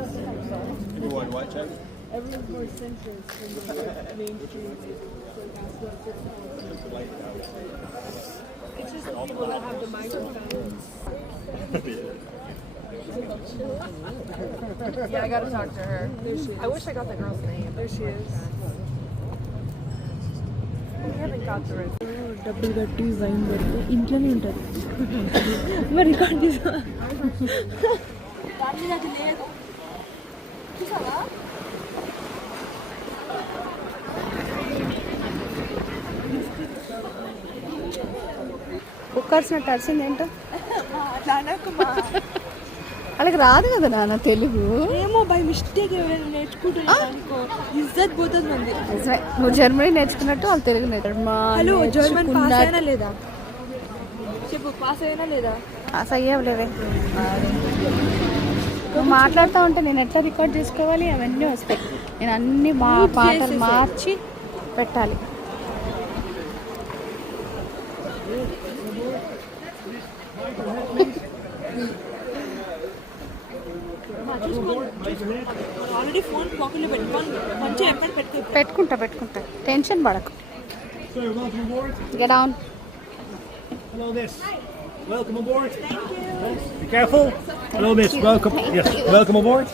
You want what, Jake? Everyone's more centrist than the mainstream. It's just the people that have the microphones. Yeah, I gotta talk to her. There she is. I wish I got the girl's name. There she is. We haven't got the rest. డబ్బులు కట్టి wine పెడితే ఇంట్లోనే ఉంటుంది మరి record చేసా అది లేదు చూసావా కుక్కర్సినట్టు అరిసింది ఏంటో వాళ్ళకి రాదు కదా నాన్న తెలుగు. ఏమో బై మిస్టేక్ ఎవరైనా నేర్చుకుంటున్నారు అనుకో ఇజ్జత్ పోతుంది మంది. నువ్వు జర్మనీ నేర్చుకున్నట్టు వాళ్ళు తెలుగు నేర్చుకుంటారు. హలో జర్మన్ పాస్ అయినా లేదా చెప్పు పాస్ అయినా లేదా పాస్ అయ్యేవలేవే. నువ్వు మాట్లాడుతూ ఉంటే నేను ఎట్లా రికార్డ్ చేసుకోవాలి అవన్నీ వస్తాయి. నేను అన్ని మా పాటలు మార్చి పెట్టాలి. ఆల్రెడీ ఫోన్ పాకెట్లో పెట్టుకోండి మంచిగా ఎప్పుడు పెట్టుకుంటా టెన్షన్ పడకు. Get down. Hello, miss. Welcome aboard. Be careful. Hello, miss. Welcome. Yes, welcome aboard.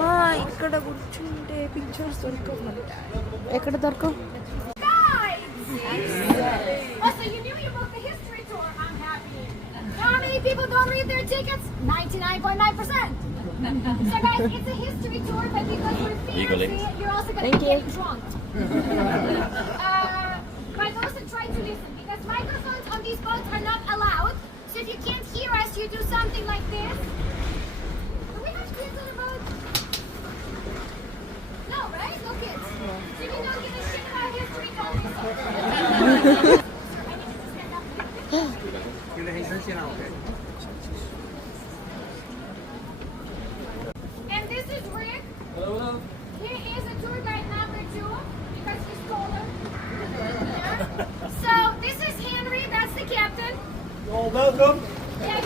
మా ఇక్కడ కూర్చుంటే పిక్చర్స్ దొరకవు మనకి. ఎక్కడ దొరకవు? How many people don't read their tickets? 99.9%. So guys, it's a history tour, but because we're fancy, you're also going to be getting drunk. But also try to listen, because microphones on these boats are not allowed. So if you can't hear us, you do something like this. Do we have kids on the boat? No, right? No kids. So if you don't get a shit about history, don't listen. And this is Rick. Hello. He is a tour guide number 2 because he's taller. Yeah. So this is Henry. That's the captain. You're all welcome. Yeah,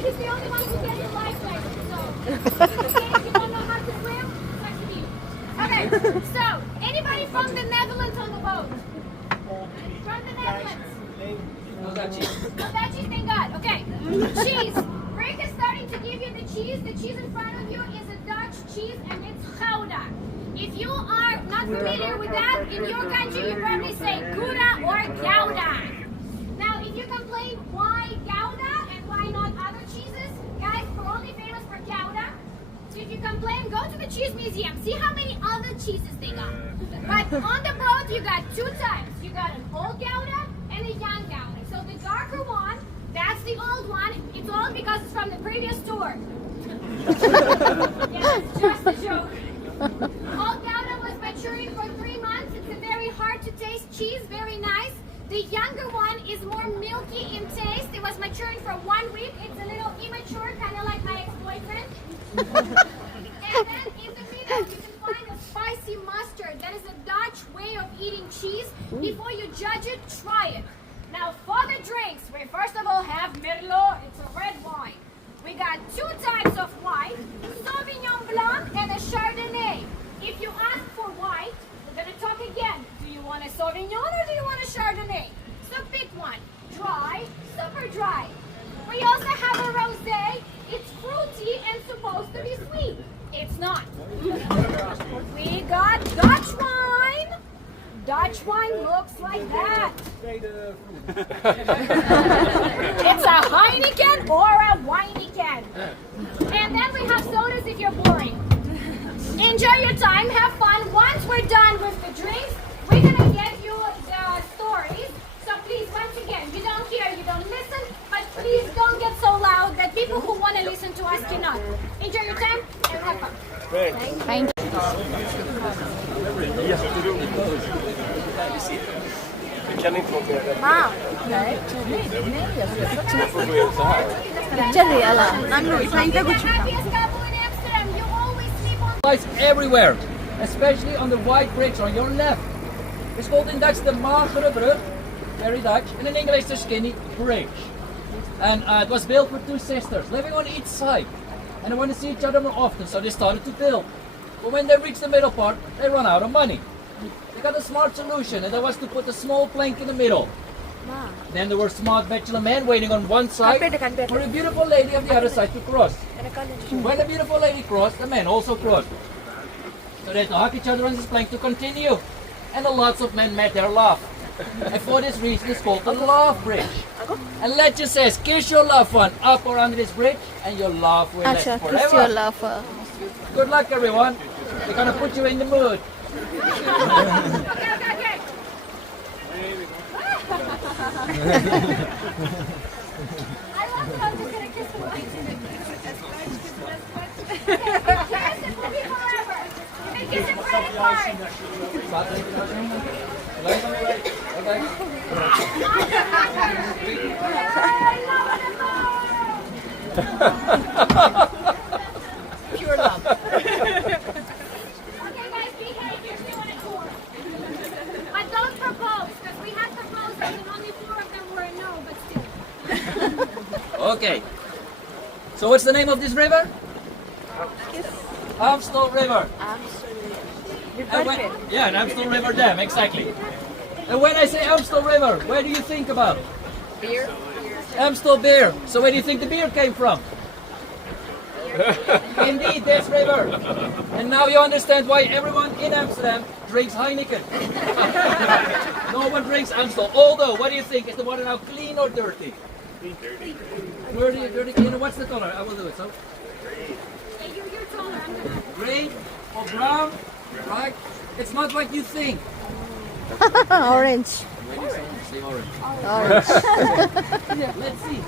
he's the only one who gets a life license. So if you don't know how to swim, sucks to be you. Okay. So anybody from the Netherlands on the boat? From the Netherlands. No veggies, thank God. Okay. Cheese. Rick is starting to give you the cheese. The cheese in front of you is a Dutch cheese and it's Gouda. If you are not familiar with that, in your country you probably say Gouda or Gouda. Now, if you complain why Gouda and why not other cheeses, guys, we're only famous for Gouda. So if you complain, go to the cheese museum. See how many other cheeses they got. But on the boat, you got 2 types. You got an old Gouda and a young Gouda. So the darker one, that's the old one. It's old because it's from the previous tour. Yeah, it's just a joke. Old Gouda was maturing for 3 months. It's a very hard to taste cheese, very nice. The younger one is more milky in taste. It was maturing for 1 week. It's a little immature, kind of like my ex-boyfriend. And then in the middle, you can find a spicy mustard. That is a Dutch way of eating cheese. Before you judge it, try it. Now for the drinks, we first of all have Merlot. It's a red wine. We got 2 types of wine, Sauvignon Blanc and a Chardonnay. If you ask for white, we're going to talk again. Do you want a Sauvignon or do you want a Chardonnay? So pick one. Dry, super dry. We also have a rosé. It's fruity and supposed to be sweet. It's not. We got Dutch wine. Dutch wine looks like that. It's a Heineken or a Weineken. And then we have sodas if you're boring. Enjoy your time, have fun. Once we're done with the drinks, we're gonna get you the stories. So please, once again, you don't hear, you don't listen, but please don't get so loud that people who want to listen to us cannot. Enjoy your time and have fun. Great. Thank you. Kan inte vara med. Picture తీయాలా? నన్ను ఇట్లా ఇంట్లో కూర్చుంటా. Happiest couple in Amsterdam. You always sleep on. Lights everywhere, especially on the white bricks on your left. It's called in Dutch the magere brug, very Dutch, and in English the skinny bridge. And it was built with two sisters living on each side. And they want to see each other more often, so they started to build. But when they reached the middle part, they run out of money. They got a smart solution, and that was to put a small plank in the middle. Then there were smart bachelor men waiting on one side for a beautiful lady on the other side to cross. When the beautiful lady crossed, the men also crossed. So they had to hug each other on this plank to continue. And lots of men met their laugh. And for this reason, it's called the love bridge. And legend says, kiss your loved one up or under this bridge, and your love will last Acha, forever. kiss your lover. Good luck, everyone. We're gonna put you in the mood. I love it. I'm just gonna kiss him. Kiss it will be forever. And kiss it credit card. Pure love. Okay, guys, behave. You're still on a tour. But don't propose, because we had proposals and only 4 of them were a no, but still. Okay. So what's the name of this river? Amstel River. Yeah, an Amstel River Dam, exactly. And when I say Amstel River, where do you think about? Beer. Amstel beer. So where do you think the beer came from? Indeed, this river. And now you understand why everyone in Amsterdam drinks Heineken. No one drinks Amstel. Although, what do you think? Is the water now clean or dirty? Dirty. Dirty. You know, what's the color? I will do it. So, Hey, you're taller. I'm gonna. gray or brown, right? It's not what you think. Orange. Say orange. Orange. Let's see.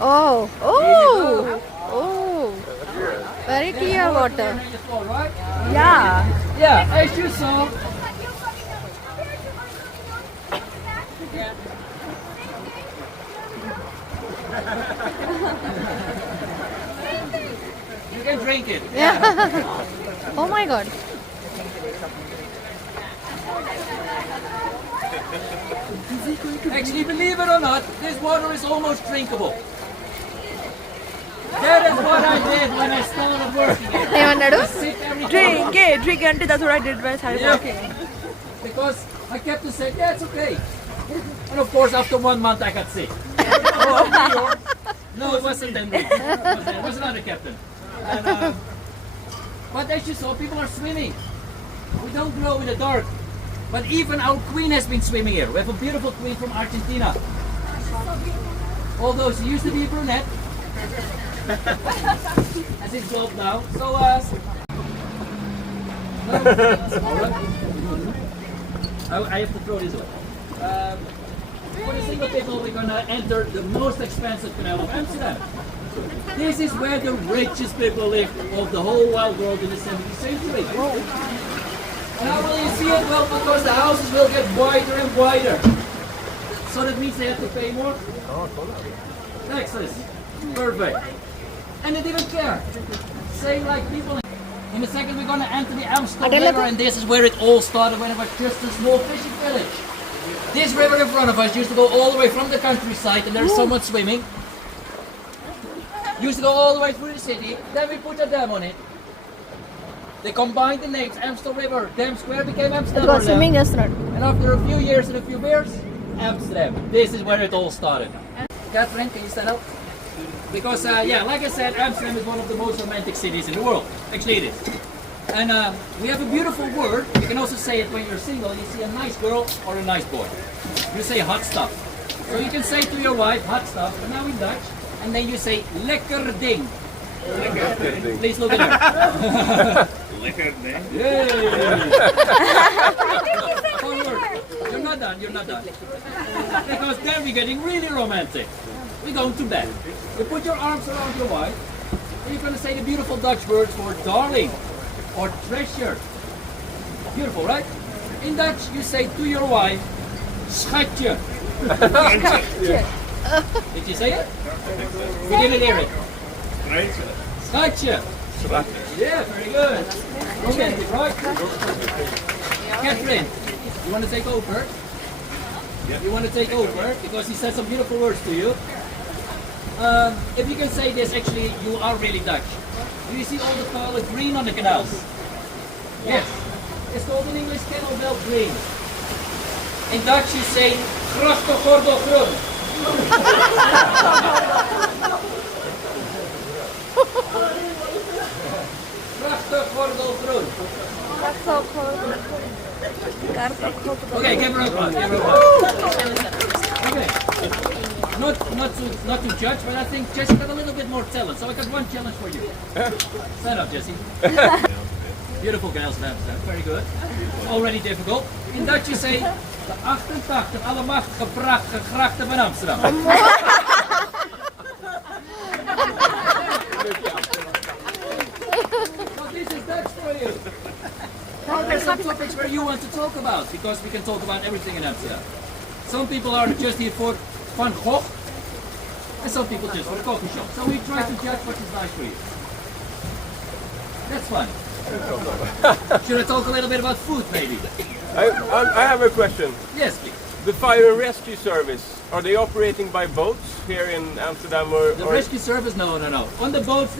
Oh, oh, oh. Very clear water. Right? Yeah. Yeah, as you saw. You can drink it. Yeah. Oh my God. Actually, believe it or not, this water is almost drinkable. That is what I did when I started working here. ఏమన్నాడు? Sip every Drink and that's what I did when I started Yeah. working. Because I kept to say, yeah, it's okay. And of course, after 1 month, I got sick. No, it wasn't then. It was another captain. And, but as you saw, people are swimming. We don't glow in the dark. But even our queen has been swimming here. We have a beautiful queen from Argentina. Although she used to be a brunette. As it's gold now. So, no, I have to throw this away. For the single people, we're gonna enter the most expensive canal of Amsterdam. This is where the richest people live of the whole wide world in the 17th century. And how will you see it? Well, because the houses will get wider and wider. So that means they have to pay more taxes. Perfect. And they didn't care. Same like people. In a second, we're gonna enter the Amstel River, and this is where it all started when it was just a small fishing village. This river in front of us used to go all the way from the countryside, and there's someone swimming. Used to go all the way through the city. Then we put a dam on it. They combined the names Amstel River, Dam Square became Amsterdam. Swimming చేస్తున్నాడు. And after a few years and a few beers, Amsterdam. This is where it all started. Catherine, can you stand up? Because, yeah, like I said, Amsterdam is one of the most romantic cities in the world. Actually, it is. And we have a beautiful word. You can also say it when you're single. You see a nice girl or a nice boy. You say hot stuff. So you can say to your wife, hot stuff, but now in Dutch. And then you say, lekker ding. Please look at her. Lekker ding. Yay! One word. You're not done, you're not done. Because then we're getting really romantic. We're going to bed. You put your arms around your wife, and you're going to say the beautiful Dutch words for darling or treasure. Beautiful, right? In Dutch, you say to your wife, schatje. Did you say it? We didn't hear it. Schatje. Yeah, very good. Romantic, right? Catherine, you want to take over? You want to take over because he said some beautiful words to you. If you can say this, actually, you are really Dutch. Do you see all the color green on the canals? Yes. It's called in English canal belt green. In Dutch, you say grachtengordel groen. Grachtengordel groen. Okay, give her a applause. Give her a applause. Okay. Not to judge, but I think Jessie got a little bit more talent. So I got one challenge for you. Stand up, Jessie. Beautiful girls of Amsterdam. Very good. Already difficult. In Dutch you say de 88 allemachtige prachtige grachten van Amsterdam. Well, this is Dutch for you. Are there some topics where you want to talk about? Because we can talk about everything in Amsterdam. Some people are just here for Van Gogh, and some people just for the coffee shop. So we try to judge what is nice for you. That's fun. Should I talk a little bit about food, maybe? I have a question. Yes, please. The fire and rescue service, are they operating by boats here in Amsterdam or? The rescue service? No. On the boats,